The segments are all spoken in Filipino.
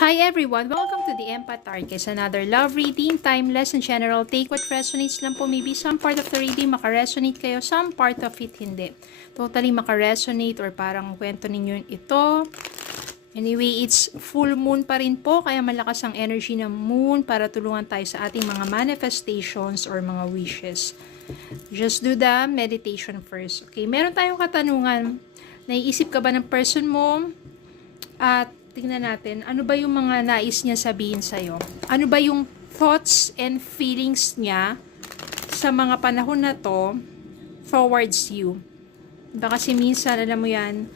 Hi everyone! Welcome to the Empath Arcade. Another love reading, timeless and general. Take what resonates lang po. Maybe some part of the reading makaresonate kayo, some part of it hindi. Totally makaresonate or parang kwento ninyo ito. Anyway, it's full moon pa rin po, kaya malakas ang energy ng moon para tulungan tayo sa ating mga manifestations or mga wishes. Just do the meditation first. Okay, meron tayong katanungan. Naiisip ka ba ng person mo? At tingnan natin, ano ba yung mga nais niya sabihin sa'yo? Ano ba yung thoughts and feelings niya sa mga panahon na to towards you? Diba kasi minsan, alam mo yan,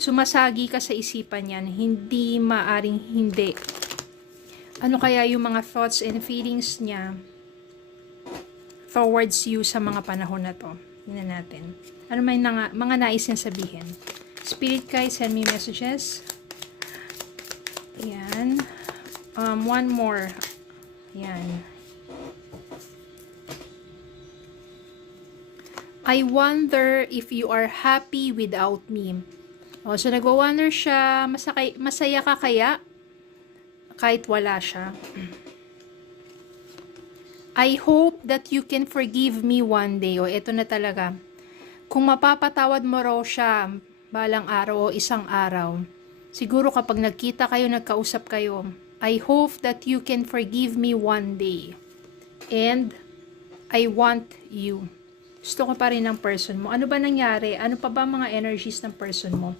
sumasagi ka sa isipan yan, hindi maaring hindi. Ano kaya yung mga thoughts and feelings niya towards you sa mga panahon na to? Tingnan natin. Ano may mga nais niya sabihin? Spirit guide, send me messages. Ayan. One more. Ayan. I wonder if you are happy without me. O, so nagwa-wonder siya, masaya ka kaya? Kahit wala siya. I hope that you can forgive me one day. O, eto na talaga. Kung mapapatawad mo raw siya, balang araw o isang araw, siguro kapag nagkita kayo, nagkausap kayo, I hope that you can forgive me one day. And I want you. Gusto ko pa rin ng person mo. Ano ba nangyari? Ano pa ba mga energies ng person mo?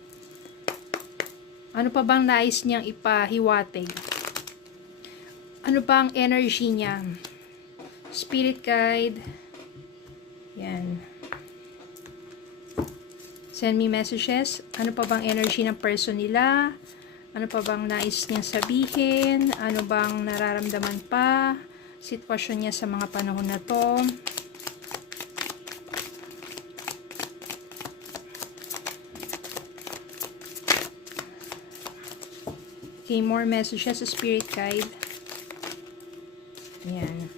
Ano pa bang nais niyang ipahiwatig? Ano ba ang energy niya? Spirit guide. Yan. Send me messages. Ano pa bang energy ng person nila? Ano pa bang nais niyang sabihin? Ano bang nararamdaman pa? Sitwasyon niya sa mga panahon na to. Okay, more messages sa spirit guide. Ayan.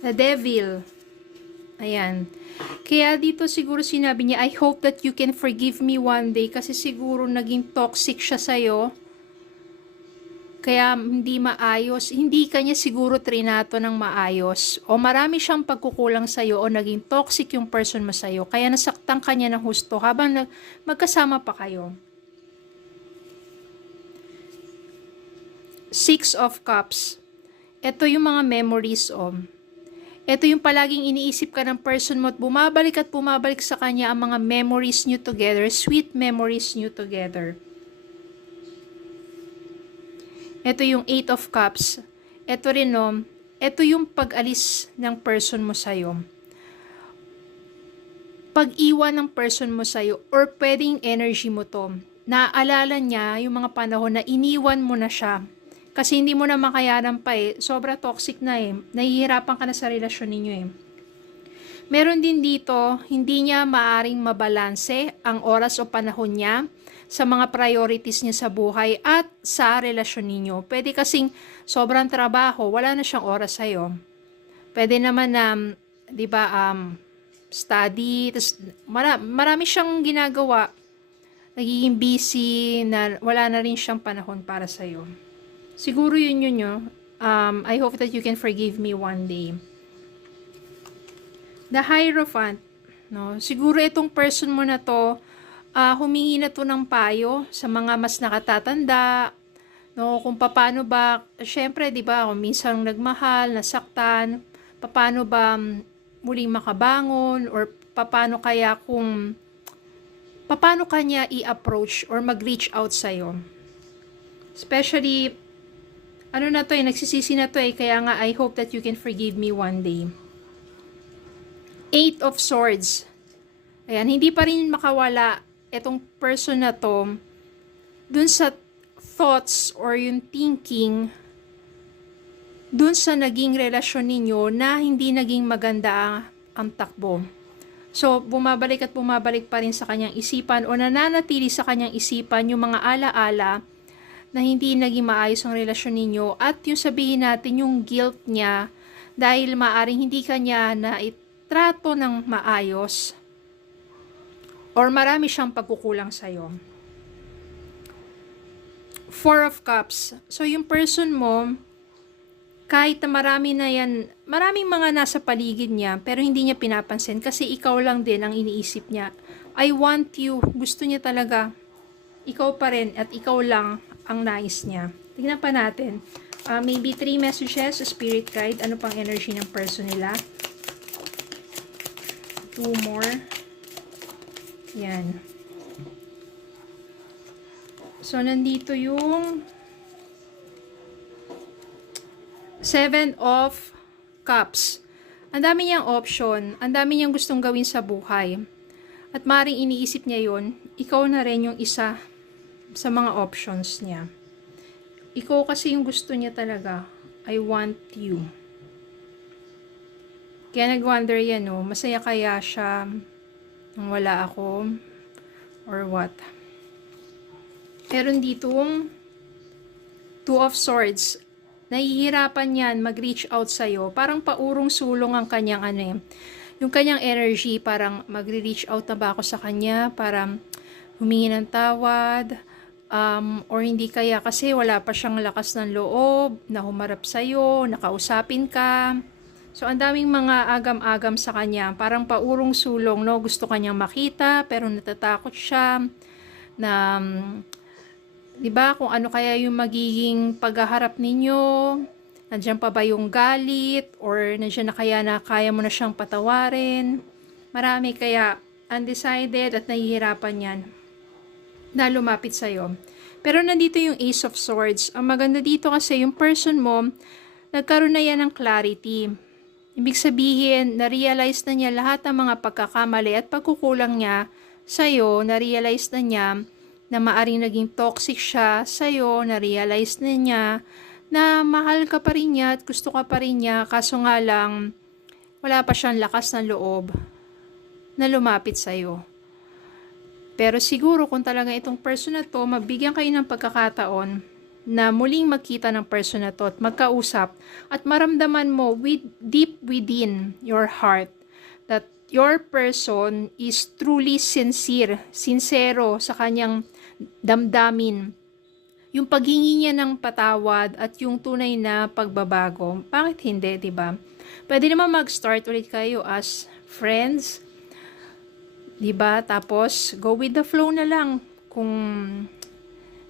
The Devil. Ayan. Kaya dito siguro sinabi niya, I hope that you can forgive me one day. Kasi siguro naging toxic siya sa'yo. Kaya hindi maayos. Hindi kanya siguro trinato ng maayos. O marami siyang pagkukulang sa'yo o naging toxic yung person mo sa'yo. Kaya nasaktan kanya ng husto habang magkasama pa kayo. Six of Cups. Ito yung mga memories Ito yung palaging iniisip ka ng person mo at bumabalik sa kanya ang mga memories nyo together, sweet memories nyo together. Ito yung Eight of Cups. Ito rin ito yung pag-alis ng person mo sa'yo. Pag-iwan ng person mo sa'yo or pwedeng energy mo to. Naaalala niya yung mga panahon na iniwan mo na siya. Kasi hindi mo na makayanan pa sobra toxic na nahihirapan ka na sa relasyon ninyo Meron din dito, hindi niya maaring mabalanse ang oras o panahon niya sa mga priorities niya sa buhay at sa relasyon ninyo. Pwede kasing sobrang trabaho, wala na siyang oras sa'yo. Pwede naman na, di ba, study, tas marami siyang ginagawa, nagiging busy, na wala na rin siyang panahon para sa'yo. Siguro yun I hope that you can forgive me one day. The Hierophant, no? Siguro itong person mo na to, humingi na to ng payo sa mga mas nakatatanda, no? Kung paano ba, syempre, di ba, kung minsan nagmahal, nasaktan, paano ba muling makabangon, or paano kanya i-approach or mag-reach out sa'yo. Especially, ano na to nagsisisi na to kaya nga I hope that you can forgive me one day. Eight of Swords. Ayan, hindi pa rin makawala itong person na to dun sa thoughts or yung thinking dun sa naging relasyon ninyo na hindi naging maganda ang takbo. So, bumabalik pa rin sa kanyang isipan o nananatili sa kanyang isipan yung mga alaala na hindi naging maayos ang relasyon ninyo at yung sabihin natin yung guilt niya dahil maaring hindi kanya na itrato ng maayos or marami siyang pagkukulang sa'yo. Four of Cups. So, yung person mo, kahit na marami na yan, maraming mga nasa paligid niya, pero hindi niya pinapansin kasi ikaw lang din ang iniisip niya. I want you. Gusto niya talaga. Ikaw pa rin at ikaw lang ang nais niya. Tingnan pa natin. Maybe 3 messages, spirit guide. Ano pang energy ng person nila? 2 more. Yan. So, nandito yung 7 of Cups. Ang dami niyang option. Ang dami niyang gustong gawin sa buhay. At maring iniisip niya yon, ikaw na rin yung isa sa mga options niya. Ikaw kasi yung gusto niya talaga. I want you. Kaya nag-wonder yan, no? Masaya kaya siya nang wala ako? Or what? Meron ditong 2 of Swords. Nahihirapan yan mag-reach out sa'yo. Parang paurong sulong ang kanyang yung kanyang energy. Parang magre-reach out na ba ako sa kanya para humingi ng tawad, or hindi kaya kasi wala pa siyang lakas ng loob na humarap sa'yo, nakausapin ka. So, ang daming mga agam-agam sa kanya. Parang paurong sulong, no? Gusto kanyang makita, pero natatakot siya na, di ba, kung ano kaya yung magiging paghaharap ninyo, nandiyan pa ba yung galit, or nandiyan na kaya mo na siyang patawarin. Marami kaya undecided at nahihirapan yan na lumapit sa'yo. Pero nandito yung Ace of Swords. Ang maganda dito kasi yung person mo, nagkaroon na yan ng clarity. Ibig sabihin, na-realize na niya lahat ng mga pagkakamali at pagkukulang niya sa'yo. Na-realize na niya na maaring naging toxic siya sa'yo. Na-realize na niya na mahal ka pa rin niya at gusto ka pa rin niya. Kaso nga lang, wala pa siyang lakas ng loob na lumapit sa'yo. Pero siguro kung talaga itong person na to, mabigyan kayo ng pagkakataon na muling magkita ng person na to at magkausap at maramdaman mo deep within your heart that your person is truly sincero sa kanyang damdamin. Yung paghingi niya ng patawad at yung tunay na pagbabago. Bakit hindi, diba? Pwede naman mag-start ulit kayo as friends, diba? Tapos, go with the flow na lang. Kung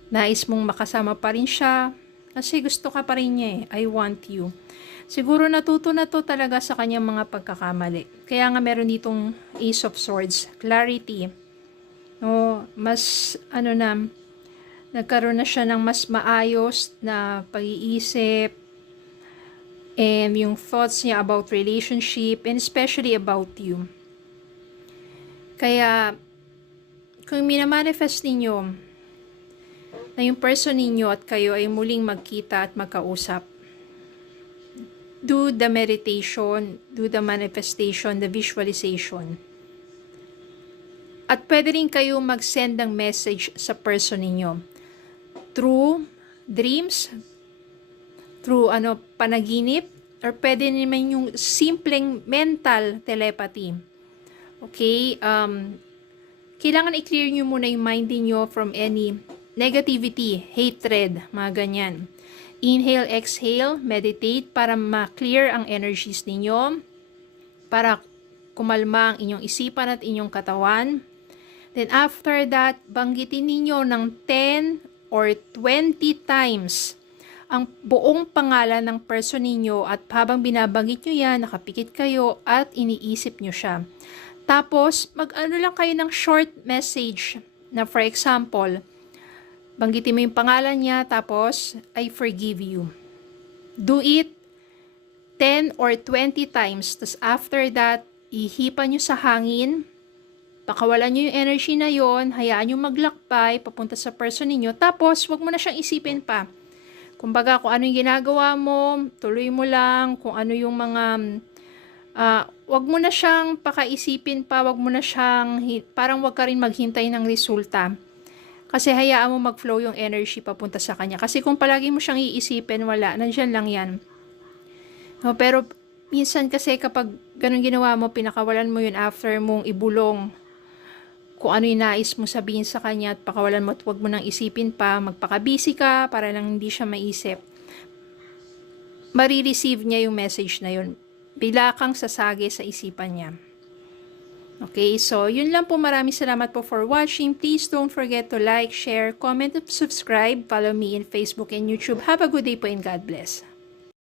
nais mong makasama pa rin siya, kasi gusto ka pa rin niya eh. I want you. Siguro natuto na to talaga sa kanyang mga pagkakamali. Kaya nga meron ditong Ace of Swords. Clarity. No, mas, nagkaroon na siya ng mas maayos na pag-iisip. And yung thoughts niya about relationship, and especially about you. Kaya, kung minamanifest ninyo na yung person ninyo at kayo ay muling magkita at magkausap, do the meditation, do the manifestation, the visualization. At pwede rin kayo mag-send ng message sa person ninyo through dreams, through panaginip, or pwede naman yung simpleng mental telepathy. Okay, kailangan i-clear nyo muna yung mind niyo from any negativity, hatred, mga ganyan. Inhale, exhale, meditate para ma-clear ang energies ninyo, para kumalma ang inyong isipan at inyong katawan. Then after that, banggitin ninyo ng 10 or 20 times ang buong pangalan ng person ninyo at habang binabanggit nyo yan, nakapikit kayo at iniisip nyo siya. Tapos, mag-ano lang kayo ng short message na for example, banggitin mo yung pangalan niya, tapos, I forgive you. Do it 10 or 20 times. Tapos after that, ihipan nyo sa hangin, pakawalan nyo yung energy na yon, hayaan nyo maglakbay, papunta sa person ninyo, tapos, wag mo na siyang isipin pa. Kumbaga, kung ano yung ginagawa mo, tuloy mo lang, kung ano yung mga wag mo na siyang pakaisipin pa, wag mo na siyang, parang wag ka rin maghintay ng resulta. Kasi hayaan mo mag-flow yung energy papunta sa kanya. Kasi kung palagi mo siyang iisipin, wala, nandyan lang yan. No, pero minsan kasi kapag ganun ginawa mo, pinakawalan mo yun after mong ibulong kung ano yung nais mo sabihin sa kanya at pakawalan mo at huwag mo nang isipin pa, magpaka-busy ka para lang hindi siya maisip. Marireceive niya yung message na yun. Bila kang sasagi sa isipan niya. Okay, so yun lang po. Maraming salamat po for watching. Please don't forget to like, share, comment, and subscribe. Follow me in Facebook and YouTube. Have a good day po and God bless.